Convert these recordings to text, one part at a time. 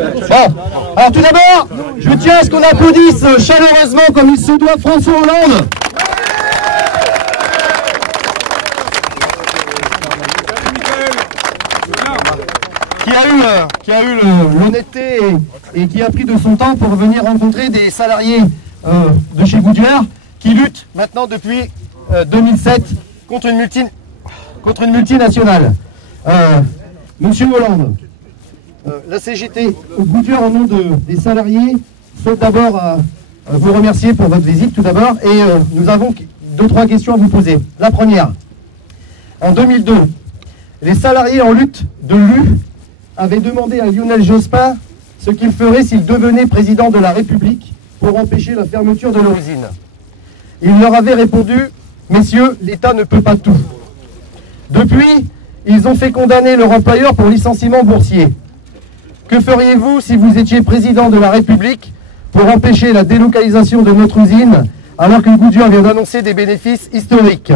Bon, alors tout d'abord, je tiens à ce qu'on applaudisse chaleureusement comme il se doit François Hollande. Qui a eu l'honnêteté et qui a pris de son temps pour venir rencontrer des salariés de chez Goodyear qui luttent maintenant depuis 2007 contre une multinationale. Monsieur Hollande, la CGT Goodyear au nom des salariés souhaite d'abord vous remercier pour votre visite tout d'abord et nous avons 2-3 questions à vous poser. La première, en 2002, les salariés en lutte de l'U avait demandé à Lionel Jospin ce qu'il ferait s'il devenait président de la République pour empêcher la fermeture de leur usine. Il leur avait répondu « Messieurs, l'État ne peut pas tout ». Depuis, ils ont fait condamner leur employeur pour licenciement boursier. Que feriez-vous si vous étiez président de la République pour empêcher la délocalisation de notre usine alors que Goodyear vient d'annoncer des bénéfices historiques?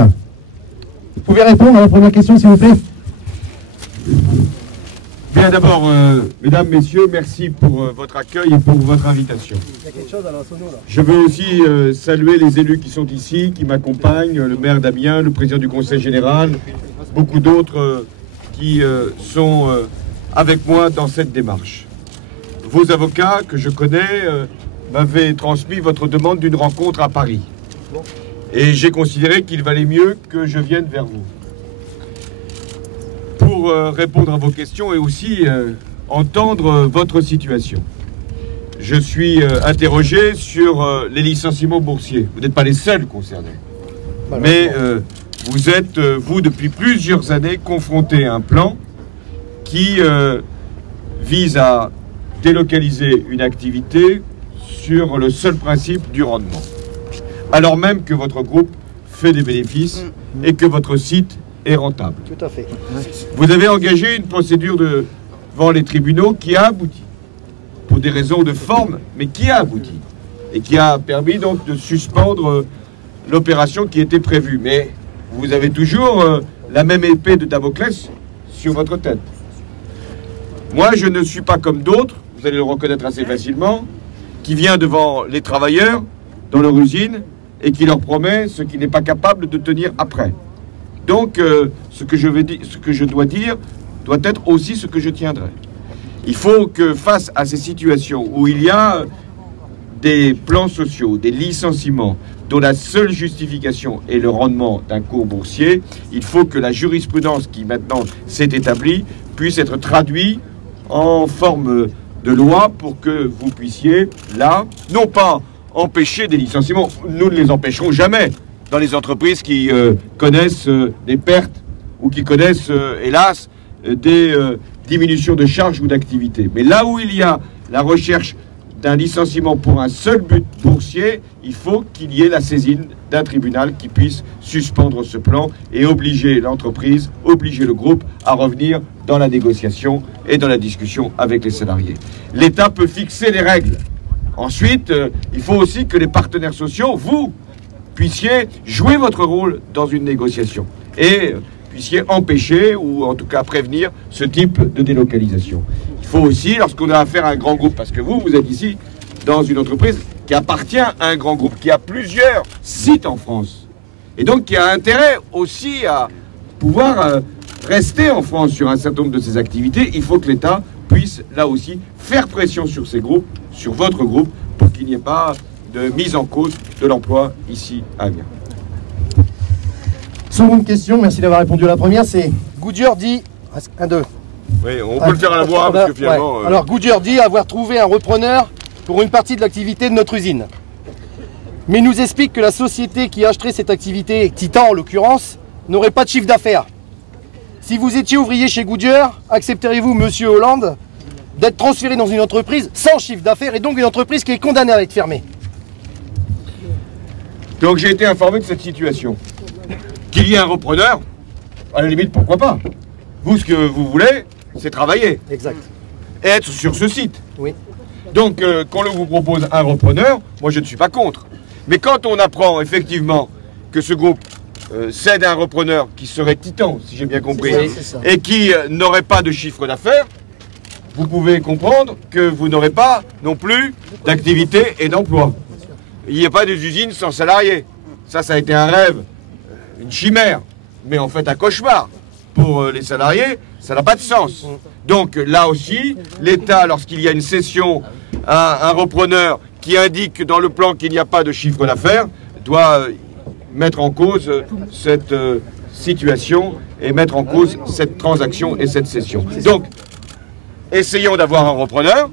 Vous pouvez répondre à la première question, s'il vous plaît. Bien, d'abord, mesdames, messieurs, merci pour votre accueil et pour votre invitation. Je veux aussi saluer les élus qui sont ici, qui m'accompagnent, le maire d'Amiens, le président du conseil général, beaucoup d'autres qui sont avec moi dans cette démarche. Vos avocats, que je connais, m'avaient transmis votre demande d'une rencontre à Paris. Et j'ai considéré qu'il valait mieux que je vienne vers vous. Pour répondre à vos questions et aussi entendre votre situation. Je suis interrogé sur les licenciements boursiers. Vous n'êtes pas les seuls concernés. Mais vous êtes, vous, depuis plusieurs années, confrontés à un plan qui vise à délocaliser une activité sur le seul principe du rendement. Alors même que votre groupe fait des bénéfices et que votre site est rentable. Tout à fait. Vous avez engagé une procédure devant les tribunaux qui a abouti, pour des raisons de forme, mais qui a abouti, et qui a permis donc de suspendre l'opération qui était prévue. Mais vous avez toujours la même épée de Damoclès sur votre tête. Moi, je ne suis pas comme d'autres, vous allez le reconnaître assez facilement, qui vient devant les travailleurs dans leur usine et qui leur promet ce qu'il n'est pas capable de tenir après. Donc, ce que je dois dire doit être aussi ce que je tiendrai. Il faut que face à ces situations où il y a des plans sociaux, des licenciements, dont la seule justification est le rendement d'un cours boursier, il faut que la jurisprudence qui maintenant s'est établie puisse être traduite en forme de loi pour que vous puissiez, là, non pas empêcher des licenciements, nous ne les empêcherons jamais, dans les entreprises qui connaissent des pertes ou qui connaissent, hélas, des diminutions de charges ou d'activité. Mais là où il y a la recherche d'un licenciement pour un seul but boursier, il faut qu'il y ait la saisine d'un tribunal qui puisse suspendre ce plan et obliger l'entreprise, obliger le groupe à revenir dans la négociation et dans la discussion avec les salariés. L'État peut fixer les règles. Ensuite, il faut aussi que les partenaires sociaux, vous, puissiez jouer votre rôle dans une négociation et puissiez empêcher ou en tout cas prévenir ce type de délocalisation. Il faut aussi, lorsqu'on a affaire à un grand groupe, parce que vous êtes ici dans une entreprise qui appartient à un grand groupe, qui a plusieurs sites en France et donc qui a intérêt aussi à pouvoir rester en France sur un certain nombre de ses activités, il faut que l'État puisse là aussi faire pression sur ces groupes, sur votre groupe, pour qu'il n'y ait pas de mise en cause de l'emploi ici à Amiens. Seconde question, merci d'avoir répondu à la première, c'est Goodyear dit... 1, 2. Oui, on peut le faire à la voix, parce que finalement... Ouais. Alors Goodyear dit avoir trouvé un repreneur pour une partie de l'activité de notre usine. Mais il nous explique que la société qui achèterait cette activité, Titan en l'occurrence, n'aurait pas de chiffre d'affaires. Si vous étiez ouvrier chez Goodyear, accepteriez-vous, monsieur Hollande, d'être transféré dans une entreprise sans chiffre d'affaires et donc une entreprise qui est condamnée à être fermée? Donc j'ai été informé de cette situation. Qu'il y ait un repreneur, à la limite, pourquoi pas? Vous, ce que vous voulez, c'est travailler. Exact. Et être sur ce site. Oui. Donc, quand on vous propose un repreneur, moi je ne suis pas contre. Mais quand on apprend effectivement que ce groupe cède à un repreneur qui serait Titan, si j'ai bien compris, c'est ça. et qui n'aurait pas de chiffre d'affaires, vous pouvez comprendre que vous n'aurez pas non plus d'activité et d'emploi. Il n'y a pas des usines sans salariés. Ça a été un rêve, une chimère, mais en fait un cauchemar. Pour les salariés, ça n'a pas de sens. Donc là aussi, l'État, lorsqu'il y a une cession à un repreneur qui indique dans le plan qu'il n'y a pas de chiffre d'affaires, doit mettre en cause cette situation et mettre en cause cette transaction et cette cession. Donc, essayons d'avoir un repreneur,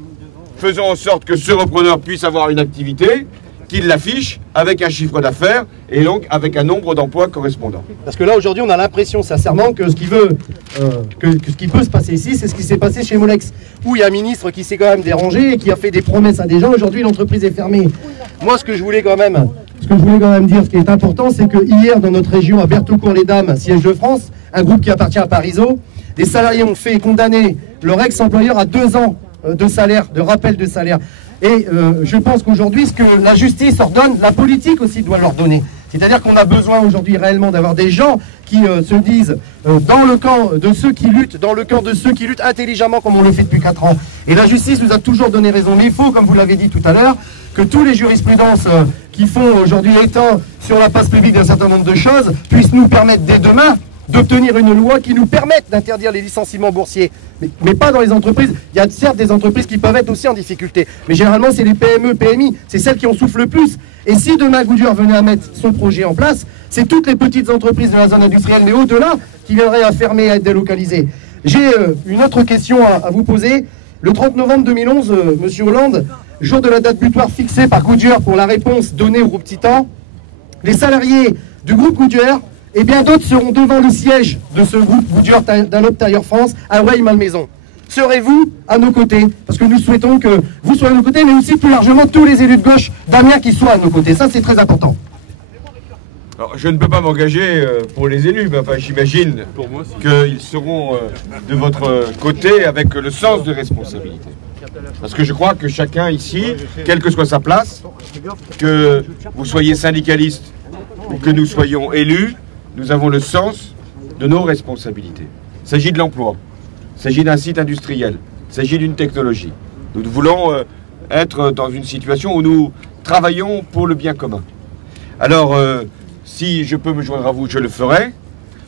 faisons en sorte que ce repreneur puisse avoir une activité, qu'il l'affiche avec un chiffre d'affaires et donc avec un nombre d'emplois correspondant. Parce que là, aujourd'hui, on a l'impression, sincèrement, que ce qui peut se passer ici, c'est ce qui s'est passé chez Molex, où il y a un ministre qui s'est quand même dérangé et qui a fait des promesses à des gens. Aujourd'hui, l'entreprise est fermée. Moi, ce que je voulais quand même dire, ce qui est important, c'est que hier, dans notre région, à Bertaucourt-les-Dames, siège de France, un groupe qui appartient à Parisot, des salariés ont fait condamner leur ex-employeur à 2 ans de salaire, de rappel de salaire. Et je pense qu'aujourd'hui, ce que la justice ordonne, la politique aussi doit leur donner. C'est-à-dire qu'on a besoin aujourd'hui réellement d'avoir des gens qui se disent dans le camp de ceux qui luttent, dans le camp de ceux qui luttent intelligemment comme on le fait depuis 4 ans. Et la justice nous a toujours donné raison. Mais il faut, comme vous l'avez dit tout à l'heure, que tous les jurisprudences qui font aujourd'hui état sur la place publique d'un certain nombre de choses puissent nous permettre dès demain d'obtenir une loi qui nous permette d'interdire les licenciements boursiers. Mais pas dans les entreprises. Il y a certes des entreprises qui peuvent être aussi en difficulté. Mais généralement, c'est les PME, PMI. C'est celles qui en souffrent le plus. Et si demain Goodyear venait à mettre son projet en place, c'est toutes les petites entreprises de la zone industrielle, mais au-delà, qui viendraient à fermer, à être délocalisées. J'ai une autre question à vous poser. Le 30 novembre 2011, Monsieur Hollande, jour de la date butoir fixée par Goodyear pour la réponse donnée au groupe Titan, les salariés du groupe Goodyear et bien d'autres seront devant le siège de ce groupe Goodyear Dunlop Tire France à Rueil-Malmaison. Serez-vous à nos côtés? Parce que nous souhaitons que vous soyez à nos côtés, mais aussi plus largement tous les élus de gauche d'Amiens qui soient à nos côtés. Ça, c'est très important. Alors, je ne peux pas m'engager pour les élus, mais enfin, j'imagine qu'ils seront de votre côté avec le sens de responsabilité. Parce que je crois que chacun ici, quelle que soit sa place, que vous soyez syndicaliste ou que nous soyons élus, nous avons le sens de nos responsabilités. Il s'agit de l'emploi, il s'agit d'un site industriel, il s'agit d'une technologie. Nous voulons être dans une situation où nous travaillons pour le bien commun. Alors, si je peux me joindre à vous, je le ferai.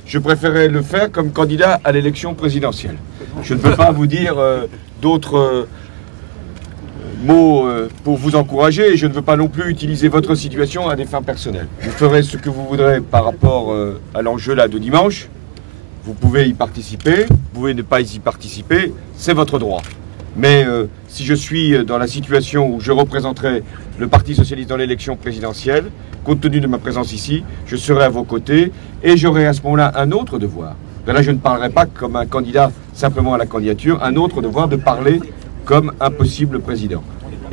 Je préférerais le faire comme candidat à l'élection présidentielle. Je ne peux pas vous dire d'autres mots pour vous encourager et je ne veux pas non plus utiliser votre situation à des fins personnelles. Vous ferez ce que vous voudrez par rapport à l'enjeu là de dimanche. Vous pouvez y participer, vous pouvez ne pas y participer, c'est votre droit. Mais si je suis dans la situation où je représenterai le Parti Socialiste dans l'élection présidentielle, compte tenu de ma présence ici, je serai à vos côtés et j'aurai à ce moment-là un autre devoir. Là, je ne parlerai pas comme un candidat simplement à la candidature, un autre devoir de parler comme un possible président.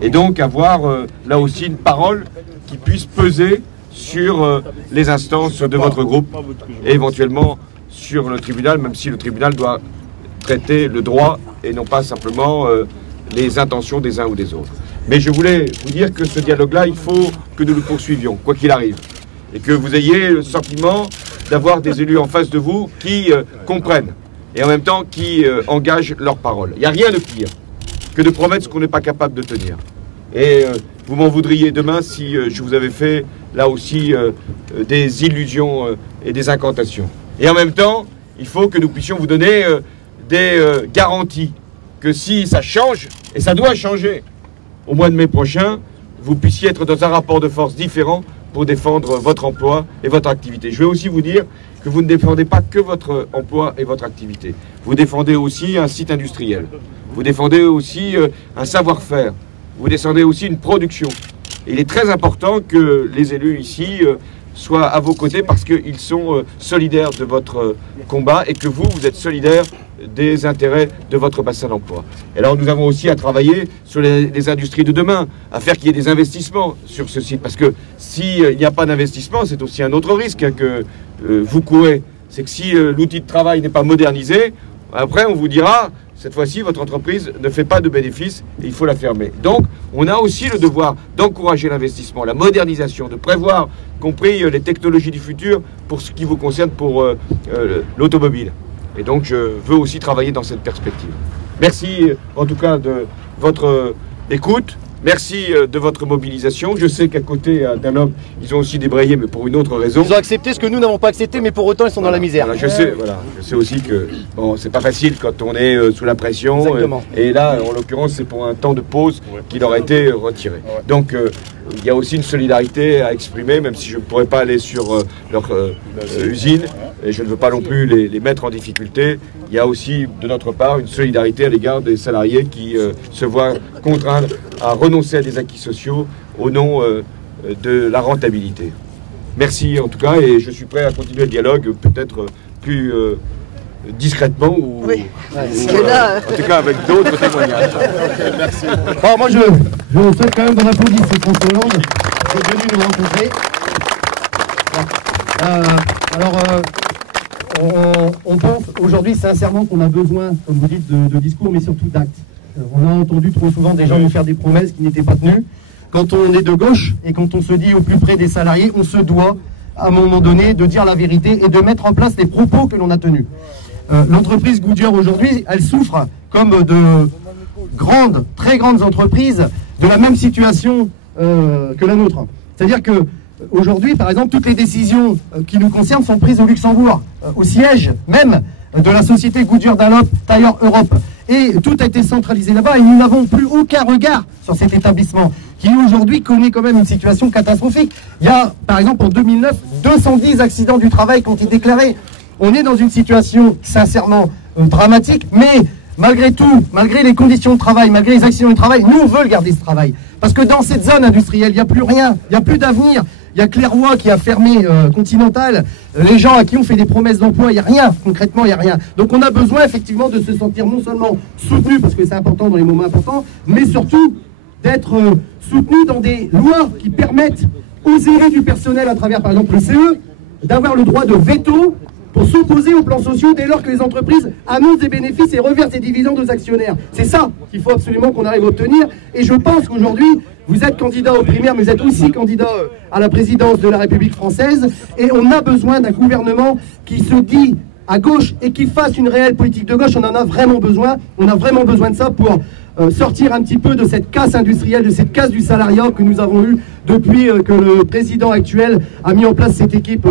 Et donc avoir là aussi une parole qui puisse peser sur les instances de votre groupe et éventuellement sur le tribunal, même si le tribunal doit traiter le droit et non pas simplement les intentions des uns ou des autres. Mais je voulais vous dire que ce dialogue-là, il faut que nous le poursuivions, quoi qu'il arrive. Et que vous ayez le sentiment d'avoir des élus en face de vous qui comprennent et en même temps qui engagent leur parole. Il n'y a rien de pire que de promettre ce qu'on n'est pas capable de tenir. Et vous m'en voudriez demain si je vous avais fait, là aussi, des illusions et des incantations. Et en même temps, il faut que nous puissions vous donner des garanties que si ça change, et ça doit changer, au mois de mai prochain, vous puissiez être dans un rapport de force différent pour défendre votre emploi et votre activité. Je veux aussi vous dire que vous ne défendez pas que votre emploi et votre activité. Vous défendez aussi un site industriel. Vous défendez aussi un savoir-faire. Vous défendez aussi une production. Et il est très important que les élus ici soient à vos côtés parce qu'ils sont solidaires de votre combat et que vous êtes solidaires des intérêts de votre bassin d'emploi. Et alors nous avons aussi à travailler sur les industries de demain, à faire qu'il y ait des investissements sur ce site. Parce que s'il n'y a pas d'investissement, c'est aussi un autre risque que vous courez. C'est que si l'outil de travail n'est pas modernisé, après on vous dira, cette fois-ci votre entreprise ne fait pas de bénéfices et il faut la fermer. Donc on a aussi le devoir d'encourager l'investissement, la modernisation, de prévoir, compris les technologies du futur pour ce qui vous concerne pour l'automobile. Et donc je veux aussi travailler dans cette perspective. Merci en tout cas de votre écoute. Merci de votre mobilisation. Je sais qu'à côté d'Anop, ils ont aussi débrayé, mais pour une autre raison. Ils ont accepté ce que nous n'avons pas accepté, mais pour autant ils sont dans la misère. Voilà, je sais aussi que bon, c'est pas facile quand on est sous la pression. Et là, en l'occurrence, c'est pour un temps de pause qui leur a été retiré. Donc, il y a aussi une solidarité à exprimer, même si je ne pourrais pas aller sur leur usine, et je ne veux pas non plus les mettre en difficulté. Il y a aussi, de notre part, une solidarité à l'égard des salariés qui se voient contraints à renoncer à des acquis sociaux au nom de la rentabilité. Merci en tout cas, et je suis prêt à continuer le dialogue, peut-être plus discrètement ou, oui. En tout cas avec d'autres témoignages. Merci. Bon, moi je souhaite quand même qu'on applaudisse François Hollande qui est venu nous rencontrer. On pense aujourd'hui sincèrement qu'on a besoin, comme vous dites, de discours, mais surtout d'actes. On a entendu trop souvent des gens nous faire des promesses qui n'étaient pas tenues. Quand on est de gauche et quand on se dit au plus près des salariés, on se doit, à un moment donné, de dire la vérité et de mettre en place les propos que l'on a tenus. L'entreprise Goodyear aujourd'hui, elle souffre, comme de grandes, très grandes entreprises, de la même situation que la nôtre. C'est-à-dire que aujourd'hui, par exemple, toutes les décisions qui nous concernent sont prises au Luxembourg, au siège même de la société Goodyear Dunlop Tire Europe. Et tout a été centralisé là-bas et nous n'avons plus aucun regard sur cet établissement qui aujourd'hui connaît quand même une situation catastrophique. Il y a, par exemple, en 2009, 210 accidents du travail qui ont été déclarés. On est dans une situation sincèrement dramatique, mais malgré tout, malgré les conditions de travail, malgré les accidents du travail, nous on veut garder ce travail. Parce que dans cette zone industrielle, il n'y a plus rien, il n'y a plus d'avenir. Il y a Clairoy qui a fermé Continental, les gens à qui on fait des promesses d'emploi, il n'y a rien, concrètement il n'y a rien. Donc on a besoin effectivement de se sentir non seulement soutenu, parce que c'est important dans les moments importants, mais surtout d'être soutenu dans des lois qui permettent aux élus du personnel à travers par exemple le CE, d'avoir le droit de veto pour s'opposer aux plans sociaux dès lors que les entreprises annoncent des bénéfices et reversent des dividendes aux actionnaires. C'est ça qu'il faut absolument qu'on arrive à obtenir. Et je pense qu'aujourd'hui, vous êtes candidat aux primaires, mais vous êtes aussi candidat à la présidence de la République française. Et on a besoin d'un gouvernement qui se dit à gauche et qui fasse une réelle politique de gauche. On en a vraiment besoin. On a vraiment besoin de ça pour sortir un petit peu de cette casse industrielle, de cette casse du salariat que nous avons eue depuis que le président actuel a mis en place cette équipe.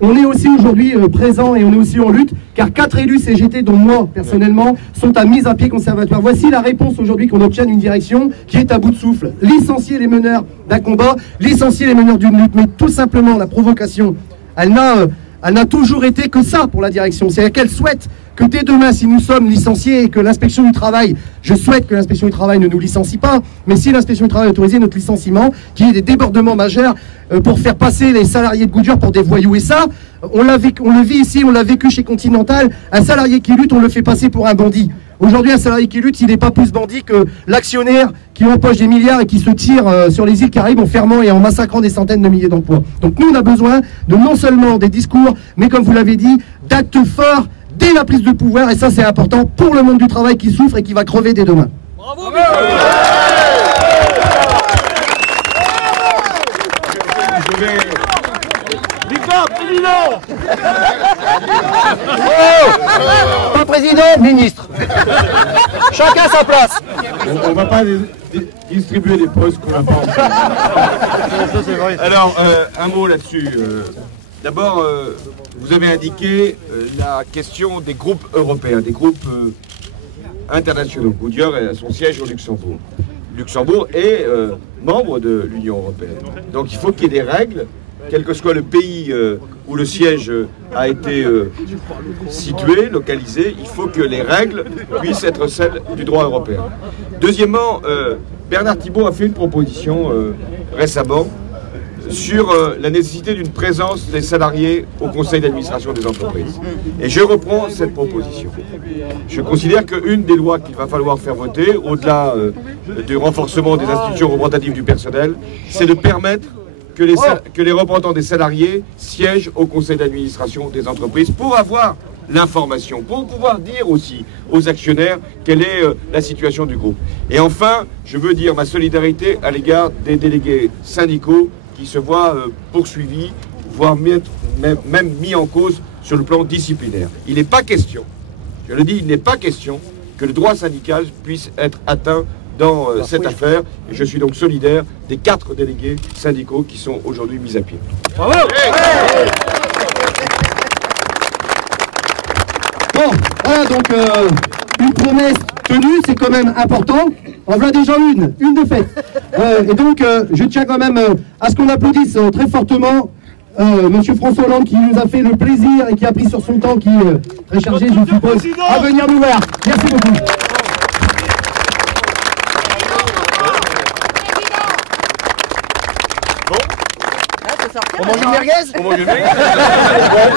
On est aussi aujourd'hui présent et on est aussi en lutte, car 4 élus CGT, dont moi personnellement, sont à mise à pied conservatoire. Voici la réponse aujourd'hui qu'on obtient une direction qui est à bout de souffle. Licencier les meneurs d'un combat, licencier les meneurs d'une lutte, mais tout simplement la provocation, elle n'a toujours été que ça pour la direction. C'est-à-dire qu'elle souhaite que dès demain, si nous sommes licenciés et que l'inspection du travail, je souhaite que l'inspection du travail ne nous licencie pas, mais si l'inspection du travail a autorisé notre licenciement, qu'il y ait des débordements majeurs pour faire passer les salariés de Goodyear pour des voyous. Et ça, on le vit ici, on l'a vécu chez Continental. Un salarié qui lutte, on le fait passer pour un bandit. Aujourd'hui, un salarié qui lutte, il n'est pas plus bandit que l'actionnaire qui empoche des milliards et qui se tire sur les îles Caraïbes en fermant et en massacrant des centaines de milliers d'emplois. Donc nous, on a besoin de non seulement des discours, mais comme vous l'avez dit, d'actes forts dès la prise de pouvoir. Et ça, c'est important pour le monde du travail qui souffre et qui va crever dès demain. Bravo! Président! Oh, pas président, ministre. Chacun sa place. On ne va pas distribuer des postes qu'on n'a pas en Alors, un mot là-dessus. D'abord, vous avez indiqué la question des groupes européens, des groupes internationaux. Goodyear a son siège au Luxembourg. Luxembourg est membre de l'Union européenne. Donc il faut qu'il y ait des règles, quel que soit le pays où le siège a été situé, localisé, il faut que les règles puissent être celles du droit européen. Deuxièmement, Bernard Thibault a fait une proposition récemment sur la nécessité d'une présence des salariés au conseil d'administration des entreprises. Et je reprends cette proposition. Je considère qu'une des lois qu'il va falloir faire voter, au-delà du renforcement des institutions représentatives du personnel, c'est de permettre que les représentants des salariés siègent au conseil d'administration des entreprises pour avoir l'information, pour pouvoir dire aussi aux actionnaires quelle est la situation du groupe. Et enfin, je veux dire ma solidarité à l'égard des délégués syndicaux qui se voient poursuivis, voire même mis en cause sur le plan disciplinaire. Il n'est pas question, je le dis, il n'est pas question que le droit syndical puisse être atteint dans cette affaire. Et je suis donc solidaire des 4 délégués syndicaux qui sont aujourd'hui mis à pied. Bravo. Bon, voilà donc une promesse tenue, c'est quand même important. En voilà déjà une de faite. Et donc je tiens quand même à ce qu'on applaudisse très fortement Monsieur François Hollande qui nous a fait le plaisir et qui a pris sur son temps, qui est très chargé, je suppose, à venir nous voir. Merci beaucoup. On mange une merguez ?